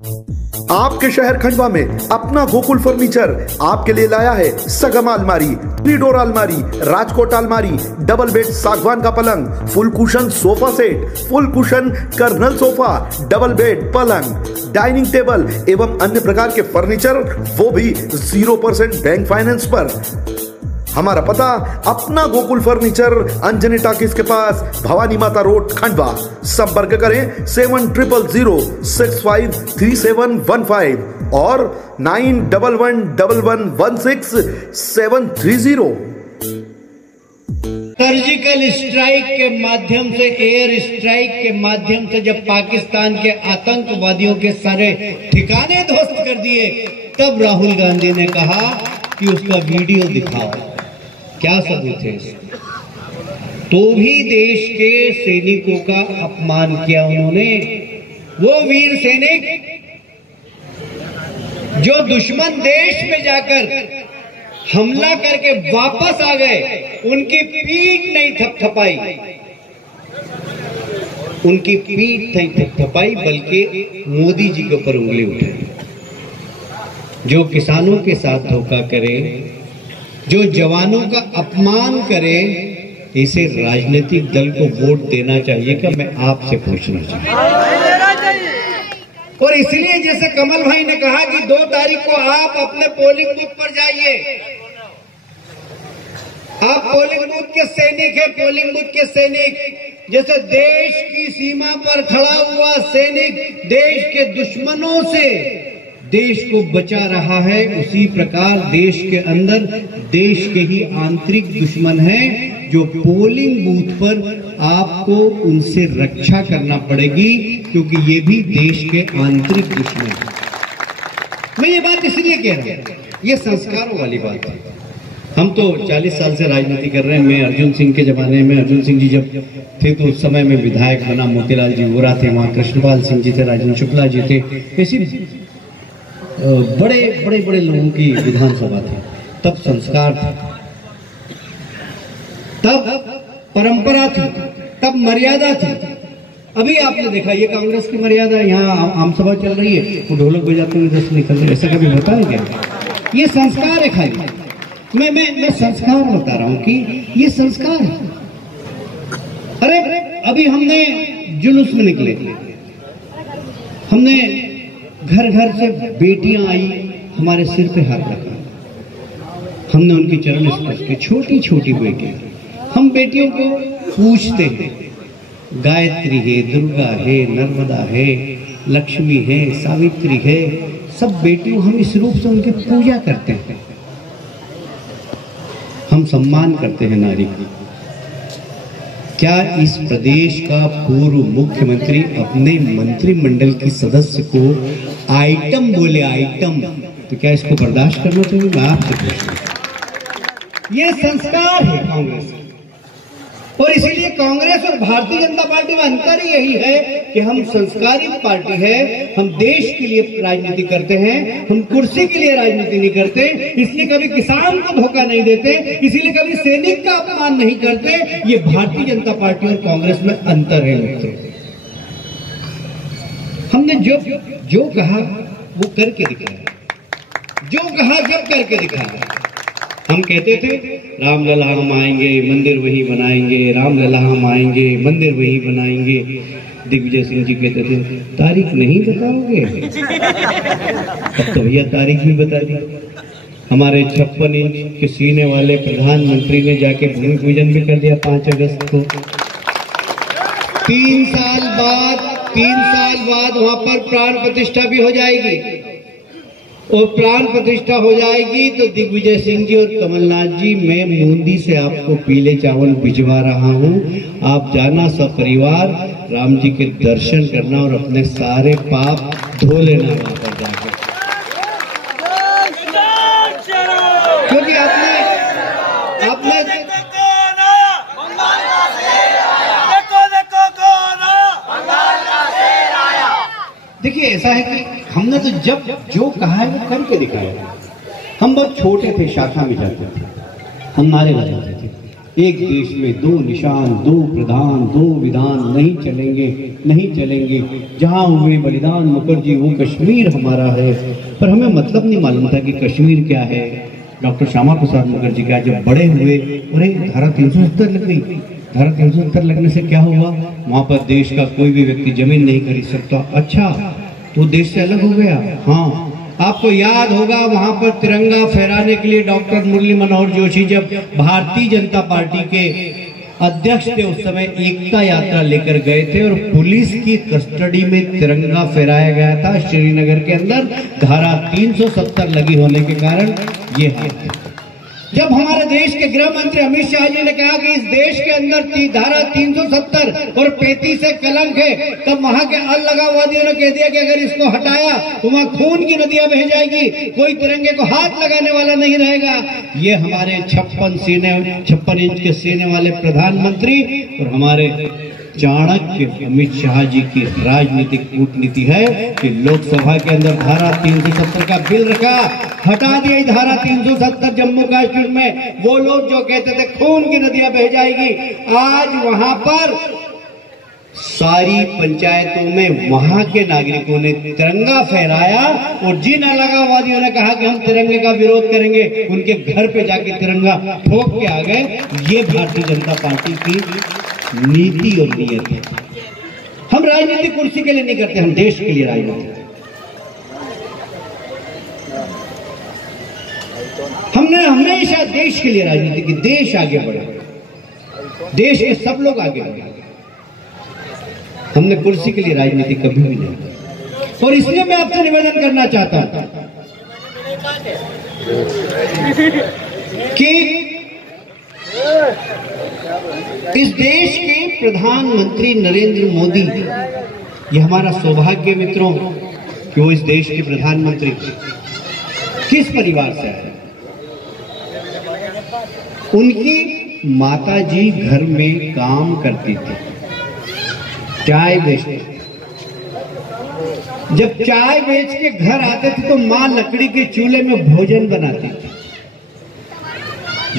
आपके शहर खंडवा में अपना गोकुल फर्नीचर आपके लिए लाया है सगम अलमारी, 3 डोर अलमारी, राजकोट अलमारी, डबल बेड सागवान का पलंग, full cushion sofa set, full cushion corner sofa, double bed पलंग, डाइनिंग टेबल एवं अन्य प्रकार के फर्नीचर, वो भी 0% बैंक फाइनेंस पर। हमारा पता अपना गोकुल फर्नीचर, अंजनी टॉकीज के पास, भवानी माता रोड, खंडवा। संपर्क करें 7100653715 और 9111161730। सर्जिकल स्ट्राइक के माध्यम से, एयर स्ट्राइक के माध्यम से जब पाकिस्तान के आतंकवादियों के सारे ठिकाने ध्वस्त कर दिए, तब राहुल गांधी ने कहा कि उसका वीडियो दिखाओ। क्या सबूत है? तो भी देश के सैनिकों का अपमान किया उन्होंने। वो वीर सैनिक जो दुश्मन देश में जाकर हमला करके वापस आ गए, उनकी पीठ नहीं थपथपाई, उनकी पीठ नहीं थपथपाई, बल्कि मोदी जी के ऊपर उंगली उठाई। जो किसानों के साथ धोखा करे, जो जवानों का अपमान करे, इसे राजनीतिक दल को वोट देना चाहिए क्या? मैं आपसे पूछना चाहता हूं। और इसलिए जैसे कमल भाई ने कहा कि 2 तारीख को आप अपने पोलिंग बूथ पर जाइए। आप पोलिंग बूथ के सैनिक हैं, पोलिंग बूथ के सैनिक। जैसे देश की सीमा पर खड़ा हुआ सैनिक देश के दुश्मनों से देश को बचा रहा है, उसी प्रकार देश के अंदर देश के ही आंतरिक दुश्मन हैं, जो पोलिंग बूथ पर आपको उनसे रक्षा करना पड़ेगी, क्योंकि ये भी देश के आंतरिक दुश्मन हैं। मैं ये बात इसलिए कह रहा हूं, ये संस्कारों वाली बात है। हम तो 40 साल से राजनीति कर रहे हैं। मैं अर्जुन सिंह के जमाने में, अर्जुन सिंह जी जब थे तो उस समय में विधायक बना, मोतीलाल जी वोरा थे, वहां कृष्णपाल सिंह जी थे, राजेंद्र शुक्ला जी थे, ऐसी बड़े लोगों की विधानसभा थी। तब संस्कार था, तब परंपरा थी, तब मर्यादा थी। अभी आपने देखा ये कांग्रेस की मर्यादा, यहाँ आमसभा चल रही है, वो ढोलक बजाते हुए जैसे निकल रहे, ऐसा कभी होता है क्या? ये संस्कार है खाली। मैं संस्कार बता रहा हूं कि ये संस्कार है। अरे अभी हमने जुलूस में निकले, हमने घर घर से बेटियां आई, हमारे सिर पे हाथ रखा, हमने उनकी चरण स्पर्श की, छोटी छोटी बेटियां। हम बेटियों को पूछते हैं, गायत्री है, दुर्गा है, नर्मदा है, लक्ष्मी है, सावित्री है, सब बेटियों हम इस रूप से उनकी पूजा करते हैं, हम सम्मान करते हैं नारी की। क्या इस प्रदेश का पूर्व मुख्यमंत्री अपने मंत्रिमंडल की सदस्य को आइटम बोले, आइटम, तो क्या इसको बर्दाश्त करना चाहिए? मैं आपसे पूछूं। ये संस्कार है कांग्रेस, और इसीलिए कांग्रेस और भारतीय जनता पार्टी में अंतर यही है कि हम संस्कारी पार्टी है, हम देश के लिए राजनीति करते हैं, हम कुर्सी के लिए राजनीति नहीं करते, इसलिए कभी किसान को धोखा नहीं देते, इसीलिए कभी सैनिक का अपमान नहीं करते। ये भारतीय जनता पार्टी और कांग्रेस में अंतर है मित्रों। हमने जो कहा वो करके दिखाया, जो कहा जब करके दिखाया। हम कहते थे रामलला हम आएंगे, मंदिर वही बनाएंगे, रामलला हम आएंगे, मंदिर वही बनाएंगे। दिग्विजय सिंह जी कहते थे तारीख नहीं बताओगे? अब तो भैया तारीख भी बता दी। हमारे 56 इंच के सीने वाले प्रधानमंत्री ने जाके भूमि पूजन भी कर दिया 5 अगस्त को। 3 साल बाद वहां पर प्राण प्रतिष्ठा भी हो जाएगी, और प्राण प्रतिष्ठा हो जाएगी तो दिग्विजय सिंह जी और कमलनाथ जी, मैं मूंदी से आपको पीले चावल भिजवा रहा हूं, आप जाना सपरिवार राम जी के दर्शन करना और अपने सारे पाप धो लेना वहां पर जाकर। क्योंकि आपने देखिए ऐसा है कि हमने तो जब जो कहा है वो करके दिखाया। हम बहुत छोटे थे, शाखा में जाते थे, हम नारे लगाते थे, एक देश में दो निशान, दो प्रधान, दो विधान नहीं चलेंगे, नहीं चलेंगे। जहां हुए बलिदान मुखर्जी वो कश्मीर हमारा है। पर हमें मतलब नहीं मालूम था कि कश्मीर क्या है, डॉक्टर श्यामा प्रसाद मुखर्जी क्या। जब बड़े हुए, अरे धारा 370 लग गई। धारा 370 लगने से क्या हुआ, वहां पर देश का कोई भी व्यक्ति जमीन नहीं खरीद सकता। अच्छा, तो देश से अलग हो गया। हाँ, आपको याद होगा वहां पर तिरंगा फहराने के लिए डॉक्टर मुरली मनोहर जोशी जब भारतीय जनता पार्टी के अध्यक्ष थे उस समय एकता यात्रा लेकर गए थे और पुलिस की कस्टडी में तिरंगा फहराया गया था श्रीनगर के अंदर। धारा 370 लगी होने के कारण ये हाल। जब हमारे देश के गृह मंत्री अमित शाह जी ने कहा कि इस देश के अंदर धारा 370 और 35 से कलंक है, तब वहां के अलगाववादियों ने कह दिया कि अगर इसको हटाया तो वहां खून की नदियां बह जाएगी, कोई तिरंगे को हाथ लगाने वाला नहीं रहेगा। ये हमारे 56 इंच के सीने वाले प्रधानमंत्री और हमारे चाणक्य अमित शाह जी की राजनीतिक कूटनीति है कि लोकसभा के अंदर धारा 370 का बिल रखा, हटा दिया धारा 370 जम्मू कश्मीर में। वो लोग जो कहते थे खून की नदियां बह जाएगी, आज वहां पर सारी पंचायतों में वहां के नागरिकों ने तिरंगा फहराया और जिन अलगाववादियों ने कहा कि हम तिरंगे का विरोध करेंगे, उनके घर पे जाके तिरंगा ठोक के आ गए। ये भारतीय जनता पार्टी की नीति और नीयत है। हम राजनीति कुर्सी के लिए नहीं करते, हम देश के लिए राजनीति। हमने हमेशा देश के लिए राजनीति की, देश आगे बढ़े, देश के सब लोग आगे बढ़े। हमने कुर्सी के लिए राजनीति कभी भी नहीं। और इसलिए मैं आपसे निवेदन करना चाहता हूं कि इस देश के प्रधानमंत्री नरेंद्र मोदी, ये हमारा सौभाग्य मित्रों कि वो इस देश के प्रधानमंत्री किस परिवार से आए। उनकी माताजी घर में काम करती थी, चाय बेचती। जब चाय बेच के घर आते थे तो मां लकड़ी के चूल्हे में भोजन बनाती थी।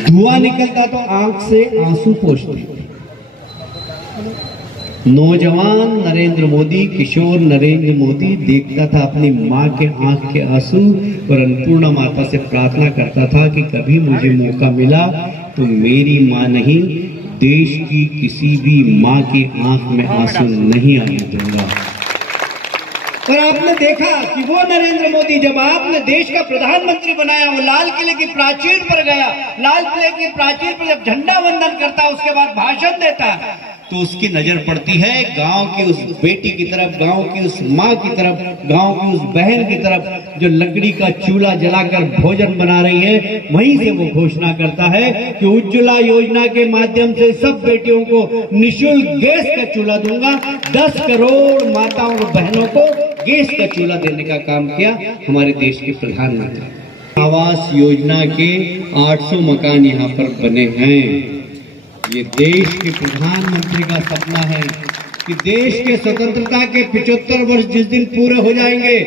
धुआं निकलता तो आंख से आंसू पोंछती। नौजवान नरेंद्र मोदी, किशोर नरेंद्र मोदी देखता था अपनी मां के आंख के आंसू और अन्नपूर्णा माता से प्रार्थना करता था कि कभी मुझे मौका मिला तो मेरी मां नहीं, देश की किसी भी मां की आंख में आंसू नहीं आने दूंगा। और आपने देखा कि वो नरेंद्र मोदी जब आपने देश का प्रधानमंत्री बनाया, वो लाल किले की प्राचीर पर गया। लाल किले की प्राचीर पर जब झंडा वंदन करता है, उसके बाद भाषण देता है, तो उसकी नजर पड़ती है गांव की उस बेटी की तरफ, गांव की उस माँ की तरफ, गांव की उस बहन की तरफ जो लकड़ी का चूल्हा जलाकर भोजन बना रही है। वहीं से वो घोषणा करता है कि उज्ज्वला योजना के माध्यम से सब बेटियों को निःशुल्क गैस का चूल्हा दूंगा। 10 करोड़ माताओं और बहनों को गैस का चूल्हा देने का काम किया हमारे देश के प्रधानमंत्री। आवास योजना के 800 मकान यहाँ पर बने हैं। ये देश के प्रधानमंत्री का सपना है कि देश के स्वतंत्रता के 75 वर्ष जिस दिन पूरे हो जाएंगे,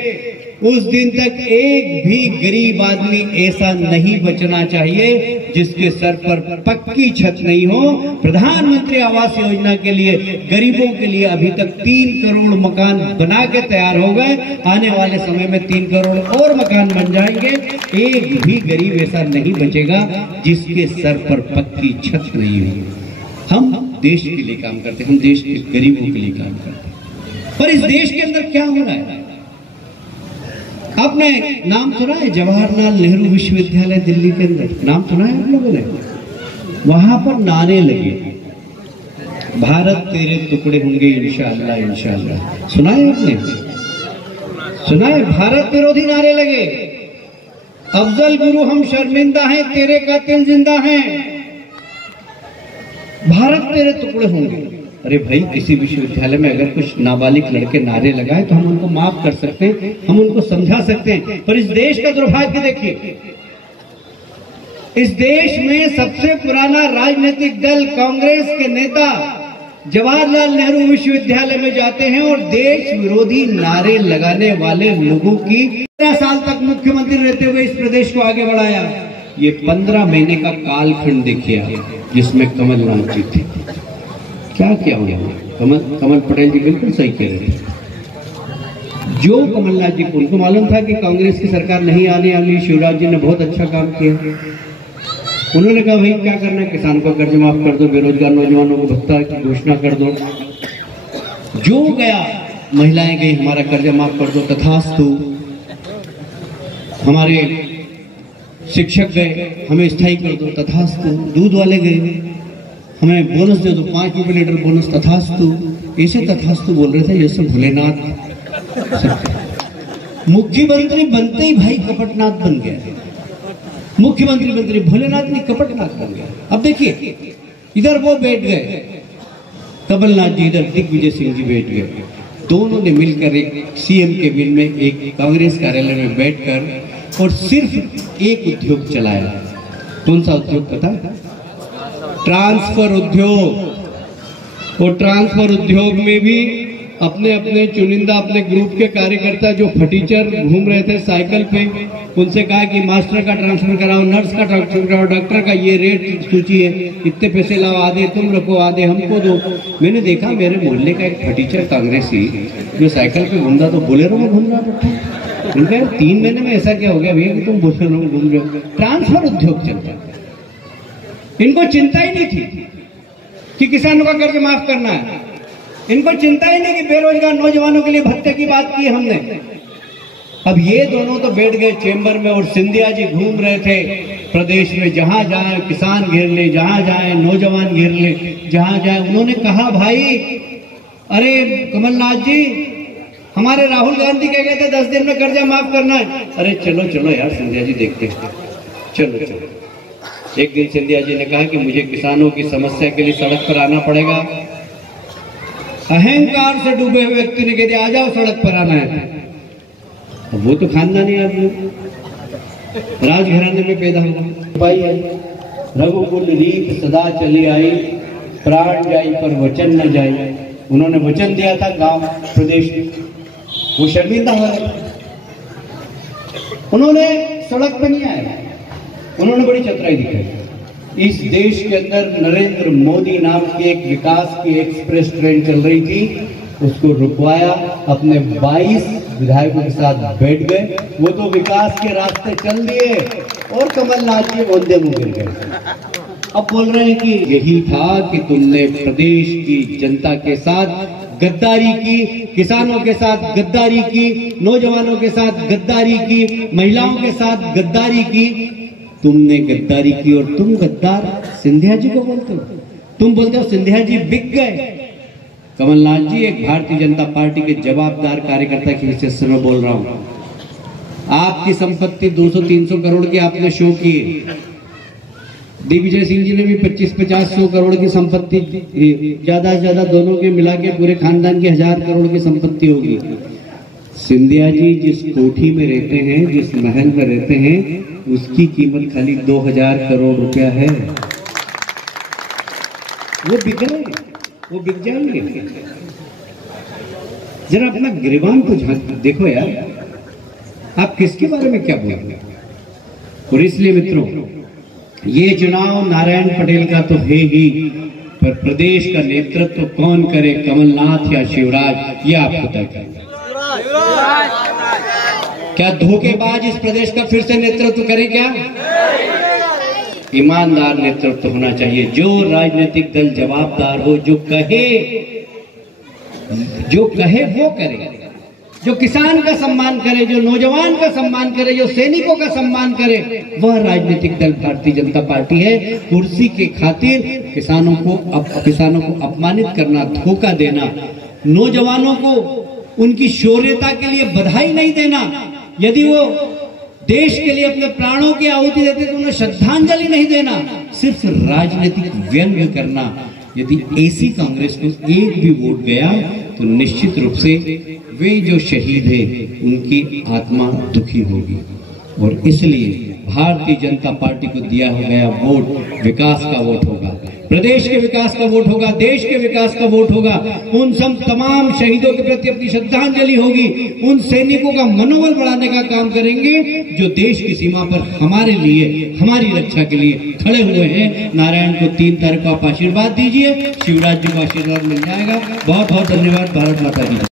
उस दिन तक एक भी गरीब आदमी ऐसा नहीं बचना चाहिए जिसके सर पर पक्की छत नहीं हो। प्रधानमंत्री आवास योजना के लिए गरीबों के लिए अभी तक 3 करोड़ मकान बना के तैयार हो गए। आने वाले समय में 3 करोड़ और मकान बन जाएंगे। एक भी गरीब ऐसा नहीं बचेगा जिसके सर पर पक्की छत नहीं हो। हम देश के लिए काम करते हैं, हम देश के गरीबों के लिए काम करते हैं। पर इस देश के अंदर क्या हो रहा है? आपने नाम सुना है जवाहरलाल नेहरू विश्वविद्यालय दिल्ली के अंदर? नाम सुना है आप लोगों ने? वहां पर नारे लगे, भारत तेरे टुकड़े होंगे इंशाअल्लाह इंशाअल्लाह। सुना है आपने? सुना है? भारत विरोधी नारे लगे। अफजल गुरु हम शर्मिंदा हैं, तेरे कातिल जिंदा हैं, भारत तेरे टुकड़े होंगे। अरे भाई, किसी विश्वविद्यालय में अगर कुछ नाबालिग लड़के नारे लगाए तो हम उनको माफ कर सकते हैं, हम उनको समझा सकते हैं। पर इस देश का दुर्भाग्य देखिए, इस देश में सबसे पुराना राजनीतिक दल कांग्रेस के नेता जवाहरलाल नेहरू विश्वविद्यालय में जाते हैं और देश विरोधी नारे लगाने वाले लोगों की 13 साल तक मुख्यमंत्री रहते हुए इस प्रदेश को आगे बढ़ाया। ये 15 महीने का कालखंड देखिए आप, जिसमें कमलनाथ जी थे। क्या क्या हुआ? कमल पटेल जी बिल्कुल सही कह रहे थे। जो कमलनाथ जी को उनको मालूम था कि कांग्रेस की सरकार नहीं आने वाली, शिवराज जी ने बहुत अच्छा काम किया। उन्होंने कहा भाई क्या करना है, किसान का कर्ज माफ कर दो, बेरोजगार नौजवानों को भत्ता की घोषणा कर दो। जो गया, महिलाएं गई, हमारा कर्जा माफ कर दो, तथास्तु। हमारे शिक्षक गए, हमें स्थायी कर दो, तथास्तु। दूध वाले गए, हमें बोनस दे दो, 5 रुपए लीटर बोनस, तथास्तु। ऐसे तथास्तु बोल रहे थे जैसे भोलेनाथ। मुख्यमंत्री बनते ही भाई कपटनाथ बन गया। मुख्यमंत्री मंत्री भोलेनाथ ने कपटनाथ बन गया। अब देखिए, इधर वो बैठ गए कमलनाथ जी, इधर दिग्विजय सिंह जी बैठ गए। दोनों ने मिलकर एक सीएम केबिन में, एक कांग्रेस कार्यालय में बैठकर और सिर्फ एक उद्योग चलाया। कौन सा उद्योग पता? ट्रांसफर उद्योग। और ट्रांसफर उद्योग में भी अपने अपने चुनिंदा अपने ग्रुप के कार्यकर्ता जो फटीचर घूम रहे थे साइकिल पे, उनसे कहा कि मास्टर का ट्रांसफर कराओ, नर्स का ट्रांसफर कराओ, डॉक्टर का ये रेट सूची है, इतने पैसे लाओ, आधे तुम रखो, आधे हमको दो। मैंने देखा मेरे मोहल्ले का एक फटीचर कांग्रेसी जो साइकिल पे घूमता तो बोलेरो में घूम रहा था। उनका 3 महीने में ऐसा क्या हो गया भैया कि तुम बोलेरो में घूम रहे हो? ट्रांसफर उद्योग चलता। इनको चिंता ही नहीं थी कि किसानों का कर्ज माफ करना है। इनको चिंता ही नहीं कि बेरोजगार नौजवानों के लिए भत्ते की बात की हमने। अब ये दोनों तो बैठ गए चेंबर में और सिंधिया जी घूम रहे थे प्रदेश में, जहां जाए किसान घेर ले, जहां जाए नौजवान घेर ले, जहां जाए। उन्होंने कहा भाई अरे कमलनाथ जी, हमारे राहुल गांधी कह गए थे 10 दिन में कर्जा माफ करना है। अरे चलो चलो यार सिंधिया जी, देखते चलो चलो। एक दिन सिंधिया जी ने कहा कि मुझे किसानों की समस्या के लिए सड़क पर आना पड़ेगा। अहंकार से डूबे हुए व्यक्ति ने कह दिया आ जाओ सड़क पर आना है। अब वो तो खानदानी आदमी, राजघराने में पैदा हुआ भाई है। रघुकुल रीत सदा चली आई, प्राण जाई पर वचन न जाई। उन्होंने वचन दिया था गांव प्रदेश में, वो शर्मिंदा हो रहे। उन्होंने सड़क पर नहीं आए, उन्होंने बड़ी चतुराई दिखाई। इस देश के अंदर नरेंद्र मोदी नाम की एक विकास की एक्सप्रेस ट्रेन चल रही थी, उसको रुकवाया, अपने 22 विधायकों के साथ बैठ गए। वो तो विकास के रास्ते चल दिए और कमलनाथ जी ओंधे मुंह गिर गए। अब बोल रहे हैं कि यही था कि तुमने प्रदेश की जनता के साथ गद्दारी की, किसानों के साथ गद्दारी की, नौजवानों के साथ गद्दारी की, महिलाओं के साथ गद्दारी की। तुमने गद्दारी की और तुम गद्दार सिंधिया जी को बोलते हो। तुम बोलते हो सिंधिया जी बिक गए। कमलनाथ जी, एक भारतीय जनता पार्टी के जवाबदार कार्यकर्ता की विशेष से मैं बोल रहा हूं। आपकी संपत्ति 200-300 करोड़ की आपने शो किए। दिग्विजय सिंह जी ने भी 25-50-100 करोड़ की संपत्ति, ज्यादा से ज्यादा दोनों के मिला के पूरे खानदान की 1000 करोड़ की संपत्ति होगी। सिंधिया जी जिस कोठी में रहते हैं, जिस महल में रहते हैं, उसकी कीमत खाली 2000 करोड़ रुपया है। वो बिक रहे, वो बिक जाएंगे। जरा अपना गिरबान को देखो यार, आप किसके बारे में क्या बोल रहे हैं। और इसलिए मित्रों, ये चुनाव नारायण पटेल का तो है ही, पर प्रदेश का नेतृत्व कौन करे, कमलनाथ या शिवराज, ये आपको तय करना। क्या धोखेबाज इस प्रदेश का फिर से नेतृत्व करे? क्या ईमानदार नेतृत्व होना चाहिए। जो राजनीतिक दल जवाबदार हो, जो कहे वो करे, जो किसान का सम्मान करे, जो नौजवान का सम्मान करे, जो सैनिकों का सम्मान करे, वह राजनीतिक दल भारतीय जनता पार्टी है। कुर्सी के खातिर किसानों को अपमानित करना, धोखा देना, नौजवानों को उनकी शौर्यता के लिए बधाई नहीं देना, यदि वो देश के लिए अपने प्राणों की आहुति देते तो उन्हें श्रद्धांजलि नहीं देना, सिर्फ राजनीतिक व्यंग्य करना, यदि ऐसी कांग्रेस को एक भी वोट गया तो निश्चित रूप से वे जो शहीद है उनकी आत्मा दुखी होगी। और इसलिए भारतीय जनता पार्टी को दिया गया वोट विकास का वोट होगा, प्रदेश के विकास का वोट होगा, देश के विकास का वोट होगा। उन सब तमाम शहीदों के प्रति अपनी श्रद्धांजलि होगी, उन सैनिकों का मनोबल बढ़ाने का काम करेंगे जो देश की सीमा पर हमारे लिए, हमारी रक्षा के लिए खड़े हुए हैं। नारायण को 3 तारीख को आप आशीर्वाद दीजिए, शिवराज जी को आशीर्वाद मिल जाएगा। बहुत बहुत धन्यवाद। भारत माता की।